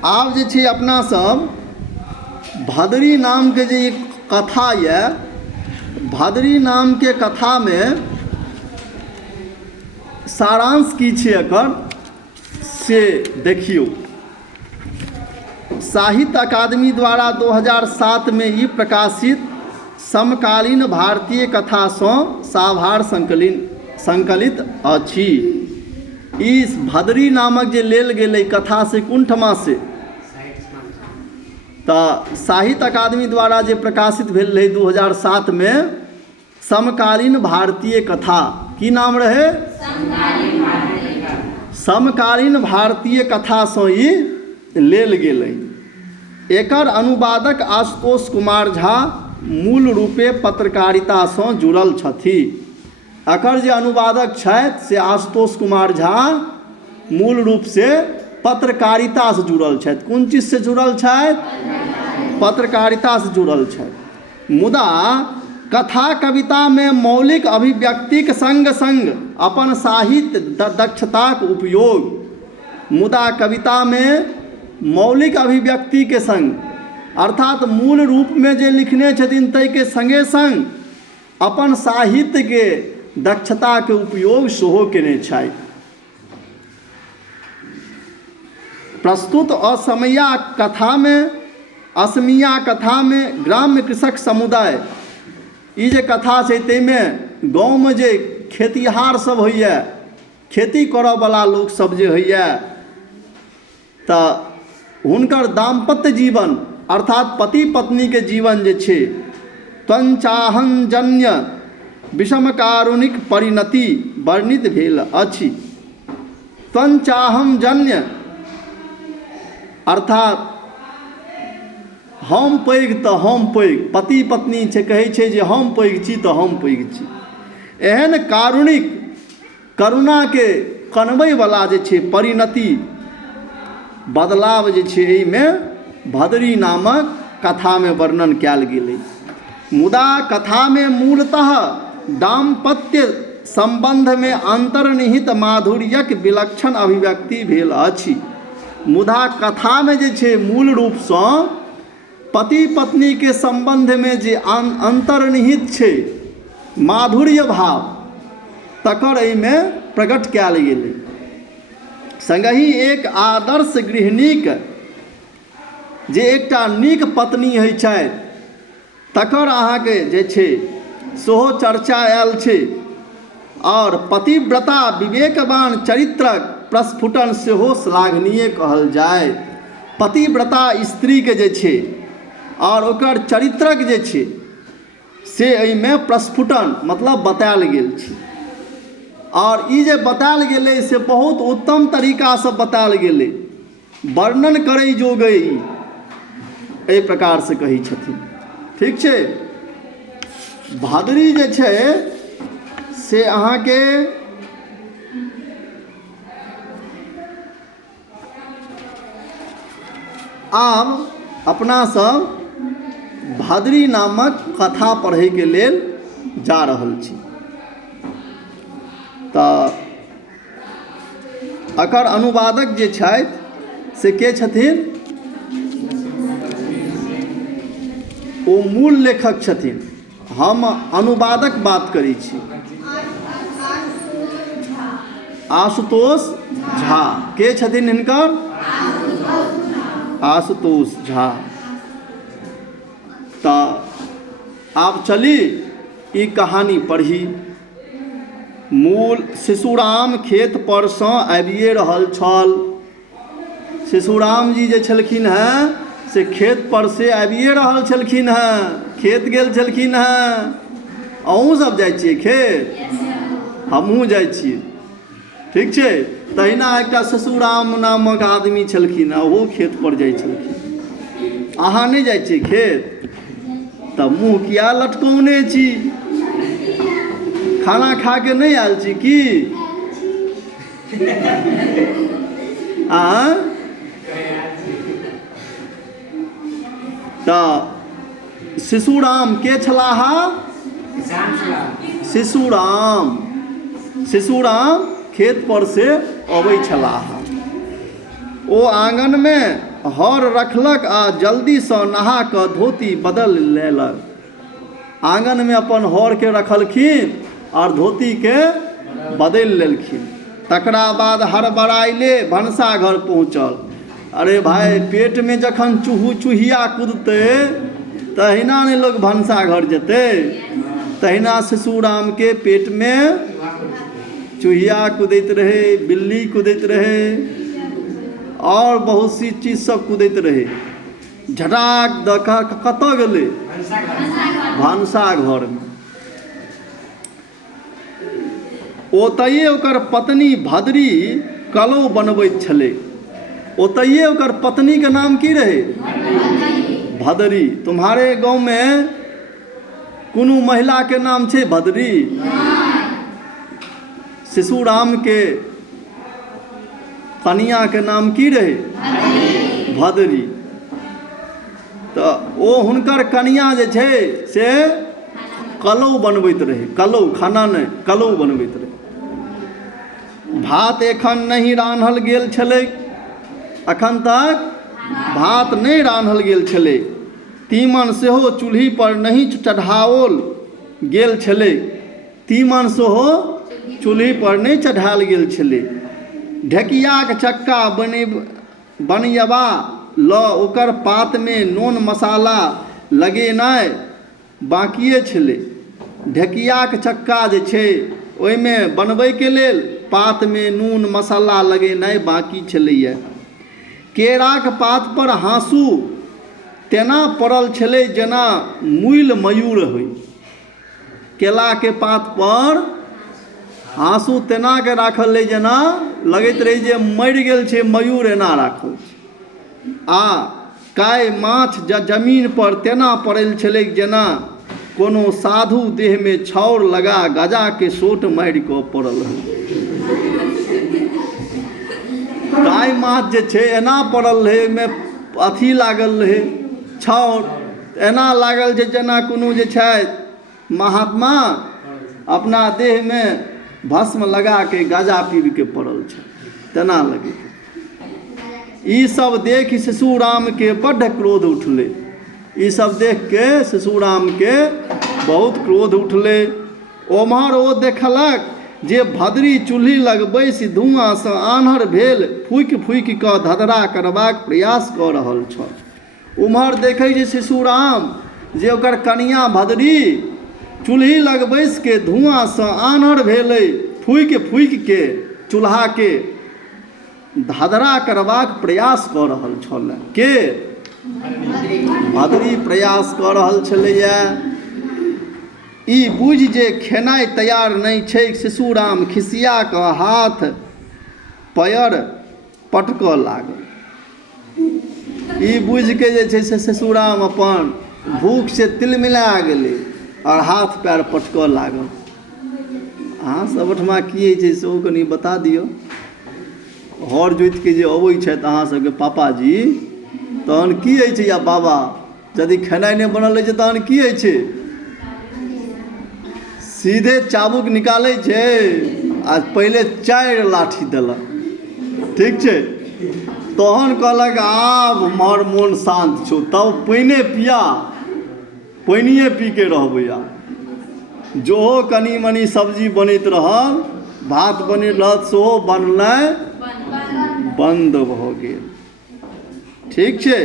आब जे छै अपना सब भदरी नाम के जे एक कथा ये, भदरी नाम के कथा में सारांश की छै एकर से देखियो। साहित्य अकादमी द्वारा 2007 में ई प्रकाशित समकालीन भारतीय कथा सँ साभार संकलित अछि। ई भदरी नामक जे लेल गेलै कथा से कोन ठमा से, तऽ साहित्य अकादमी द्वारा जे प्रकाशित भेल रहे 2007 में समकालीन भारतीय कथा, की नाम रहे? समकालीन भारतीय कथा सँ ई लेल गेलै। एकर अनुवादक आशुतोष कुमार झा मूल रूपे पत्रकारिता सँ जुड़ल छथि। एकर जे अनुवादक छथि से आशुतोष कुमार झा मूल रूप से पत्रकारिता से जुड़ल छथि। कोन चीज से जुड़ल छथि? पत्रकारिता से जुड़ल छथि। मुदा कथा कविता में मौलिक अभिव्यक्तिक संग संग अपन साहित्य दक्षताक उपयोग, मुदा कविता में मौलिक अभिव्यक्ति के संग अर्थात मूल रूप में जे लिखने छथिन ताहि के संगे संग अपन साहित्य के दक्षता के उपयोग सेहो केने छथि। प्रस्तुत असमिया कथा में ग्राम्य कृषक समुदाय, ई जे कथा छै ताहिमे गाँव में जे खेतिहार सब होइए, खेती करऽ वाला लोक सब जे होइए, तऽ हुनकर दाम्पत्य जीवन अर्थात पति पत्नी के जीवन जे छै त्वंचाहनजन्य विषमकारुणिक परिणति वर्णित भेल अछि। त्वंचाहनजन्य अर्थात हम पैघ तऽ हम पैघ, पति पत्नी छै कहै छै जे हम पैघ छी तऽ हम पैघ छी, एहन कारुणिक करुणा के कनबै वाला जे छै परिणति बदलाव जे छै एहिमे भदरी नामक कथा में वर्णन कयल गेलै। मुदा कथा में मूलतः दाम्पत्य संबंध में अंतर्निहित माधुर्यक विलक्षण अभिव्यक्ति भेल अछि। मुदा कथा में जे छै मूल रूप सँ पति पत्नी के संबंध में जे अंतर्निहित छै माधुर्य भाव तकर एहिमे प्रकट कयल गेलै। संगहि एक आदर्श गृहिणीक जे एकटा नीक पत्नी होइ छथि तकर अहाँके जे छै सेहो चर्चा आयल छै, और पतिव्रता विवेकवान चरित्रक प्रस्फुटन सेहो श्लाघनीय कहल जाय। पतिव्रता स्त्री के जे छै और ओकर चरित्रक जे छै से एहिमे प्रस्फुटन मतलब बतायल गेल छै, और ई जे बतायल गेलै से बहुत उत्तम तरीका से बतायल गेलै, वर्णन करै जोगै एहि प्रकार से कहै छथिन। ठीक छै। भदरी जे छै से अहाँके आब अपना सब भदरी नामक कथा पढ़ै के लेल जा रहल छी। तऽ एकर अनुवादक जे छथि से के छथिन? ओ मूल लेखक छथिन, हम अनुवादक बात करै छी। आशुतोष झा के छथिन हिनकर? आशुतोष झा। तऽ आब चली ई कहानी पढ़ी। मूल शिशुराम खेत पर सँ आबिए रहल छल। शिशुराम जी जे छलखिन हेँ से खेत पर से आबिए रहल छलखिन हेँ, खेत गेल छलखिन हेँ। अहूँ सब जाइ छियै खेत? हमहूँ जाइ छियै। ठीक छै। तहिना एकटा शिशुराम नामक आदमी छलखिन हेँ, ओहो खेत पर जाइ छलखिन। अहाँ नहि जाइ छियै खेत? तऽ मुँह किया लटकौने छी? खाना खा के नहीं आयल छी की? तऽ शिशुराम के छलाह? शिशुराम खेत पर से अबै छलाह। ओ आंगन में हर रखलक आ जल्दीसँ नहा कऽ धोती बदल लेलक। आंगन में अपन हर के रखलखिन और धोती के बदल लेलखिन। तकरा बाद हड़बड़ाइले भनसाघर पहुँचल। अरे भाई, पेट में जखन चूहिया कूदते तहिना ने लोग भनसाघर जेते। तहिना शिशुराम के पेट में चूहिया कूदैत रहे, बिल्ली कूदैत रहे और बहुत सी चीज सब कूदैत रहे। झटाक दऽ कतऽ गेलै? भनसाघर में। ओतहिए ओकर पत्नी भद्री कलौ बनबैत छलै। ओतहिए ओकर पत्नी के नाम की रहे? भद्री। तुम्हारे गांव में कोनो महिला के नाम छे भद्री? शिशुराम के कनिया के नाम की रहे? भद्री। तो ओ हुनकर कनिया जे छे से कलौ बनबैत रहे। कलौ, खाना नहीं, कलौ बनबैत रहे। भात एखन नहीं रान्हल गेल छलै। अखन तक भात नहीं रान्हल गेल छलै। तीमन सेहो चूल्ही पर नहीं चढ़ाओल गेल छलै। तीमन सेहो चूल्ही पर नहीं चढ़ायल गेल छलै। ढेकियाक चक्का बनयबा ल ओकर पात में नून मसाला लगेनाइ बाकिए छलै। ढेकियाक चक्का जे छै ओहिमे बनबैके लेल पात में नून मसाला लगेनाइ बाकी छलैए। केराक पात पर हाँसू तेना पड़ल छलै जेना मूल मयूर होइ। केला के पात पर हाँसू तेना के राखल रहे जेना लगैत रहे जे मरि गेल छै मयूर एना राखल छै। आ काय माछ जमीन पर तेना पड़ल छलै जेना कोनो साधु देह में छाउर लगा गजा के सोट मारि कऽ पड़ल है। काय माछ जे छै एना पड़ल रहे, में अथी लागल रहे छाउर, एना लागल जे जेना कोनो जे छै महात्मा अपना देह में भस्म लगा के गाजा पीब के पड़ल छै, तेना लगे। ई सब देख शिशुराम के बड्ड क्रोध उठले। ई सब देख के शिशुराम के बहुत क्रोध उठले। ओम्हर ओ देखलक जे भद्री चूल्ही लग बैसि धुआं सँ आन्हर भेल फूकि फूकि कऽ धधरा करबाक प्रयास कऽ रहल छल। उम्हर देखै छै शिशुराम जे ओकर कनिया भद्री चूल्ही लग बैस के धुआं सँ आन्हर भेलै, फूकि फूकि के चूल्हा के धधरा करबाक प्रयास कऽ रहल छल। के? भद्री प्रयास कऽ रहल छलैया। ई बुझि जे खेनाइ तैयार नहीं छै, शिशुराम खिसिया कऽ हाथ पैर पटकऽ लागल। ई बुझि के जे छै से शिशुराम अपन भूख से तिलमिला गेलै और हाथ पैर पटकऽ लागल। अहाँ सब ओठमा की होइ छै सेहो कनि बता दियौ। हर जोति के जे अबै छथि अहाँ सबके पापाजी, तहन की होइ छै या बाबा? यदि खेनाइ नहीं बनल रहै छै तहन की होइ छै? सीधे चाबुक निकालै छै आ पहले 4 लाठी देलक, ठीक छै? तहन कहलक आब हमर मोन शांत छौ, तब पानिए पिया, पानिए पी के रहबै। आब जोहो कनी मनी सब्जी बनैत रहल, भात बनैत रहल, सेहो बननाइ बंद भऽ गेल, ठीक छै?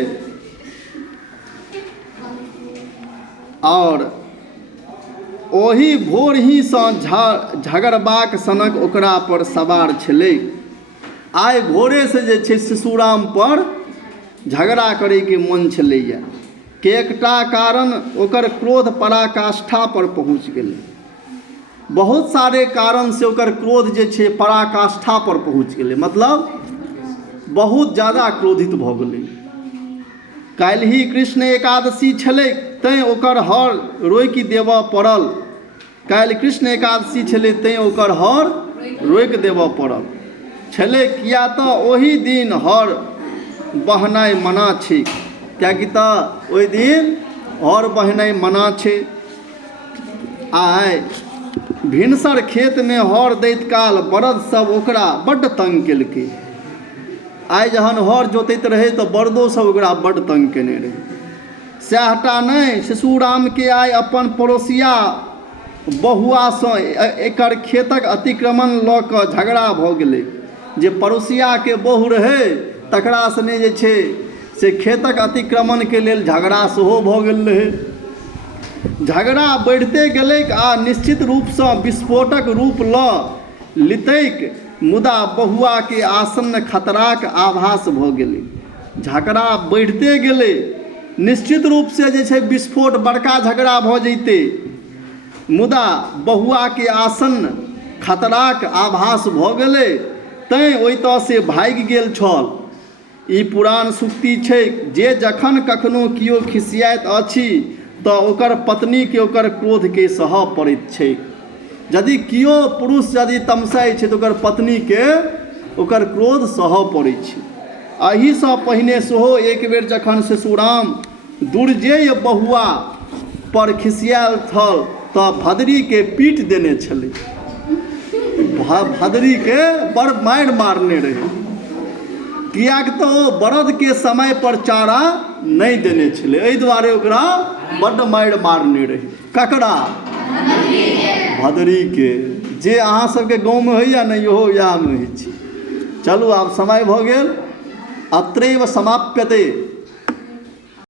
और ओही भोर ही सँ झगड़बाक सनक ओकरा पर सवार छलै। आइ भोरे से जे छै शिशुराम पर झगड़ा करे के मन छलैया। के एकटा कारण ओकर क्रोध पराकाष्ठा पर पहुँच गेलै। बहुत सारे कारण से ओकर क्रोध जे छै पराकाष्ठा पर पहुँच गेलै, मतलब बहुत ज़्यादा क्रोधित भऽ गेलै। काल्हि कृष्ण एकादशी छलै तैँ ओकर हर रोकि देबऽ पड़ल। काल्हि कृष्ण एकादशी छलै तैँ ओकर हर रोकि देबऽ पड़ल छलै, किया तऽ ओहि दिन हर बहनाइ मना छै। कियाकि तऽ ओहि दिन हर बहनाइ मना छै। आइ भिनसर खेत में हर दैत काल बरद सब ओकरा बड्ड तंग केलकै। आइ जहन हर जोतैत रहे तऽ बरदो सब ओकरा बड्ड तंग केने रहे। सएहटा नहि, शिशुरामके आइ अपन पड़ोसिया बहुआसँ एकर खेतक अतिक्रमण लऽ कऽ झगड़ा भऽ गेलै। जे पड़ोसियाके बहु रहै तकरा सने जे छै से खेतक अतिक्रमणके लेल झगड़ा सेहो भऽ गेल रहै। झगड़ा बढ़िते गेलै आ निश्चित रूपसँ विस्फोटक रूप लऽ लितैक, मुदा बहुआके आसन्न खतराक आभास भऽ गेलै। झगड़ा बढ़िते गेलै, निश्चित रूपसँ जे छै विस्फोट बड़का झगड़ा भऽ जैतै, मुदा बहुआके आसन्न खतराक आभास भऽ गेलै, तैँ ओतयसँ भागि गेल छल। ई पुराण सूक्ति छै, जे जखन कखनो किओ खिसियाइत अछि तऽ ओकर पत्नीके ओकर क्रोधके सहऽ पड़ैत छै। यदि किओ पुरुष यदि तमसाइत छै तऽ ओकर पत्नीके ओकर क्रोध सहऽ पड़ैत छै। एहिसँ पहिने सेहो एक बेर जखन शिशुराम दुर्जेय बहुआ पर खिसियाल छल तऽ भद्रीके पीट देने छलै। भद्रीके बड़ मारि मारने रहे, किएक तऽ ओ बरदके समय पर चारा नहि देने छलै, एहि दुआरे ओकरा बड्ड मारि मारने रहे। ककरा? भद्रीके। जे अहाँ सबके गाँवमे होइए ने, इहो इएहमे होइ छै। चलू आब समय भऽ गेल, अत्रैव समाप्यते।